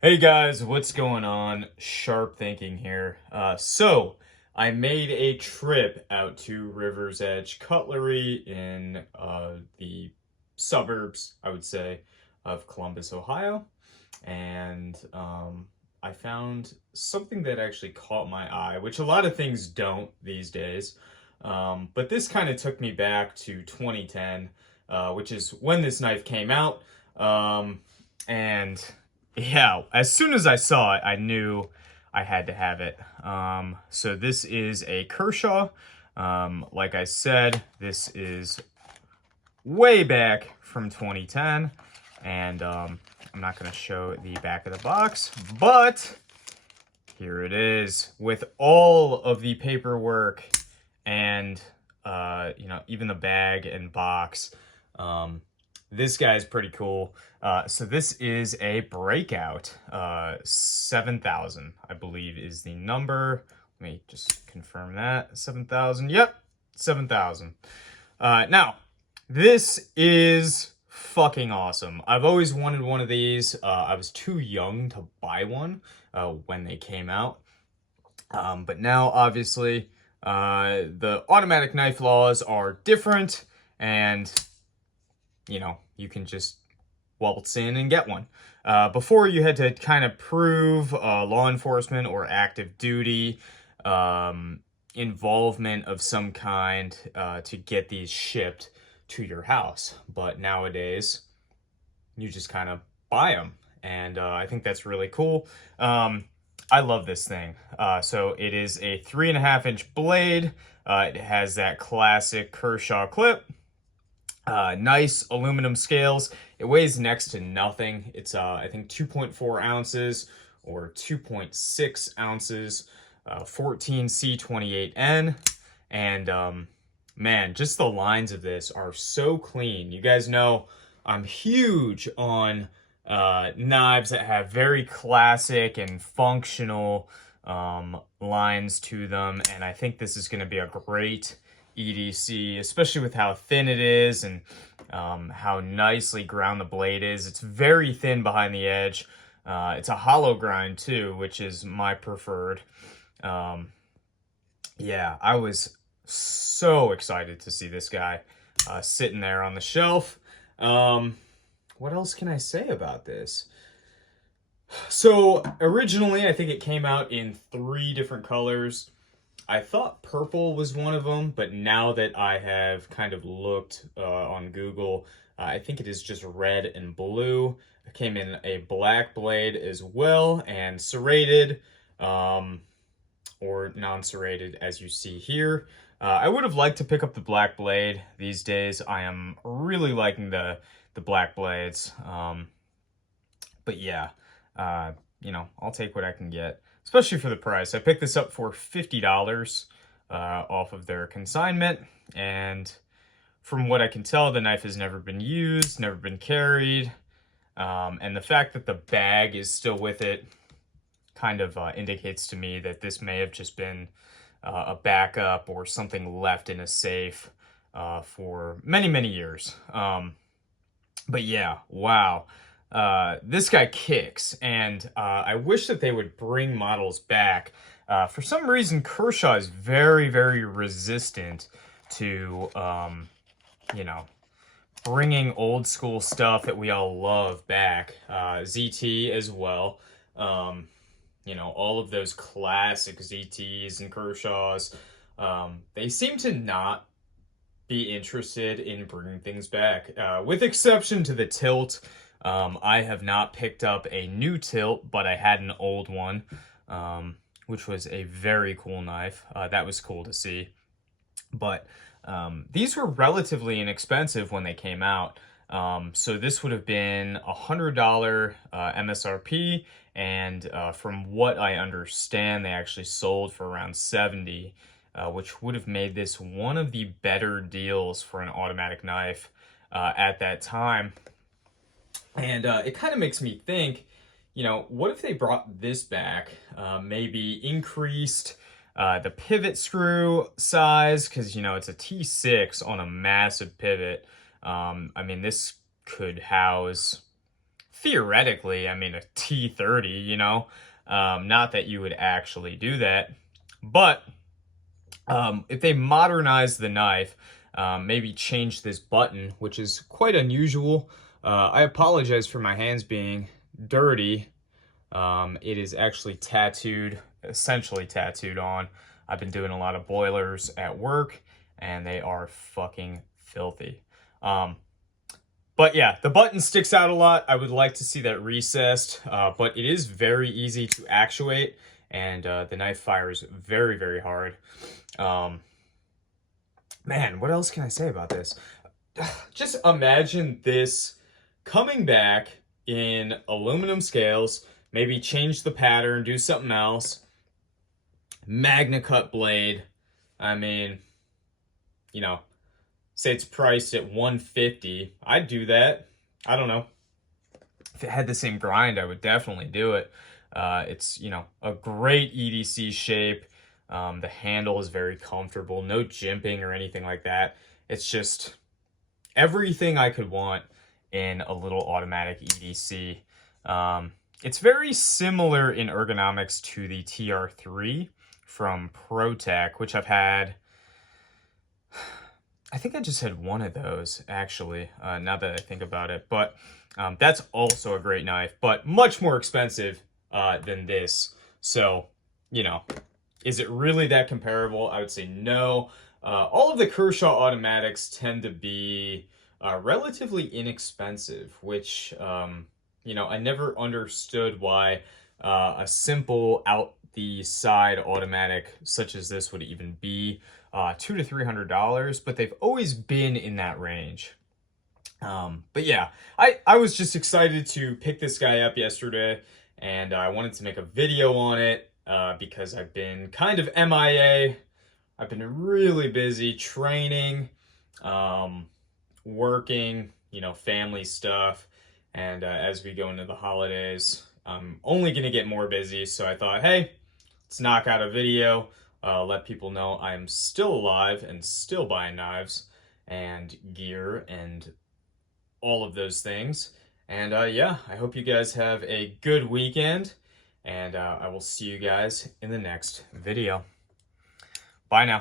Hey guys, what's going on? Sharp thinking here. So I made a trip out to River's Edge Cutlery in the suburbs, I would say, of Columbus, Ohio, and I found something that actually caught my eye, which a lot of things don't these days. But this kind of took me back to 2010, which is when this knife came out. And yeah, as soon as I saw it, I knew I had to have it. So this is a Kershaw. Like I said, this is way back from 2010, and I'm not going to show the back of the box, but here it is with all of the paperwork and even the bag and box. This guy's pretty cool. So this is a Breakout 7000, I believe is the number. Let me just confirm that. 7000. Yep, 7000. Now, this is fucking awesome. I've always wanted one of these. I was too young to buy one when they came out. But now, obviously, the automatic knife laws are different, and you can just waltz in and get one. Before, you had to kind of prove law enforcement or active duty involvement of some kind to get these shipped to your house. But nowadays, you just kind of buy them. And I think that's really cool. I love this thing. So it is a 3.5-inch blade. It has that classic Kershaw clip. Nice aluminum scales. It weighs next to nothing. It's, I think, 2.4 ounces or 2.6 ounces, 14C28N. And, man, just the lines of this are so clean. You guys know I'm huge on knives that have very classic and functional lines to them. And I think this is going to be a great EDC, especially with how thin it is and how nicely ground the blade is. It's very thin behind the edge. It's a hollow grind too, which is my preferred. Yeah, I was so excited to see this guy sitting there on the shelf. What else can I say about this? So originally, I think it came out in 3 different colors. I thought purple was one of them, but now that I have kind of looked on Google, I think it is just red and blue. It came in a black blade as well, and serrated, or non-serrated, as you see here. I would have liked to pick up the black blade these days. I am really liking the black blades. But yeah, I'll take what I can get, especially for the price. I picked this up for $50 off of their consignment, and from what I can tell, the knife has never been used, never been carried, and the fact that the bag is still with it kind of indicates to me that this may have just been a backup or something left in a safe for many, many years. But yeah, wow. This guy kicks, and I wish that they would bring models back. For some reason, Kershaw is very, very resistant to, bringing old school stuff that we all love back. ZT as well. All of those classic ZTs and Kershaws. They seem to not be interested in bringing things back, with exception to the tilt. I have not picked up a new tilt, but I had an old one, which was a very cool knife. That was cool to see. But these were relatively inexpensive when they came out. So this would have been $100 MSRP, and from what I understand, they actually sold for around $70, which would have made this one of the better deals for an automatic knife at that time. And it kind of makes me think, what if they brought this back, maybe increased the pivot screw size, because, it's a T6 on a massive pivot. I mean, this could house theoretically, I mean, a T30, you know, not that you would actually do that, but if they modernize the knife, maybe change this button, which is quite unusual. I apologize for my hands being dirty. It is actually tattooed, essentially tattooed on. I've been doing a lot of boilers at work, and they are fucking filthy. But yeah, the button sticks out a lot. I would like to see that recessed, but it is very easy to actuate, and the knife fires very, very hard. Man, what else can I say about this? Just imagine this coming back in aluminum scales, maybe change the pattern, do something else. Magna cut blade. I mean, you know, say it's priced at 150. I'd do that. I don't know. If it had the same grind, I would definitely do it. It's, you know, a great EDC shape. The handle is very comfortable, no jimping or anything like that. It's just everything I could want in a little automatic EDC. It's very similar in ergonomics to the TR3 from ProTech, which I've had. I think I just had one of those, actually, now that I think about it. But that's also a great knife, but much more expensive than this. So, you know, is it really that comparable? I would say no. All of the Kershaw automatics tend to be relatively inexpensive, which, you know, I never understood why a simple out the side automatic such as this would even be $200 to $300, but they've always been in that range. But yeah, I was just excited to pick this guy up yesterday, and I wanted to make a video on it because I've been kind of MIA. I've been really busy training, working, you know, family stuff. And as we go into the holidays, I'm only going to get more busy. So I thought, hey, let's knock out a video, let people know I am still alive and still buying knives and gear and all of those things. And yeah, I hope you guys have a good weekend, and I will see you guys in the next video. Bye now.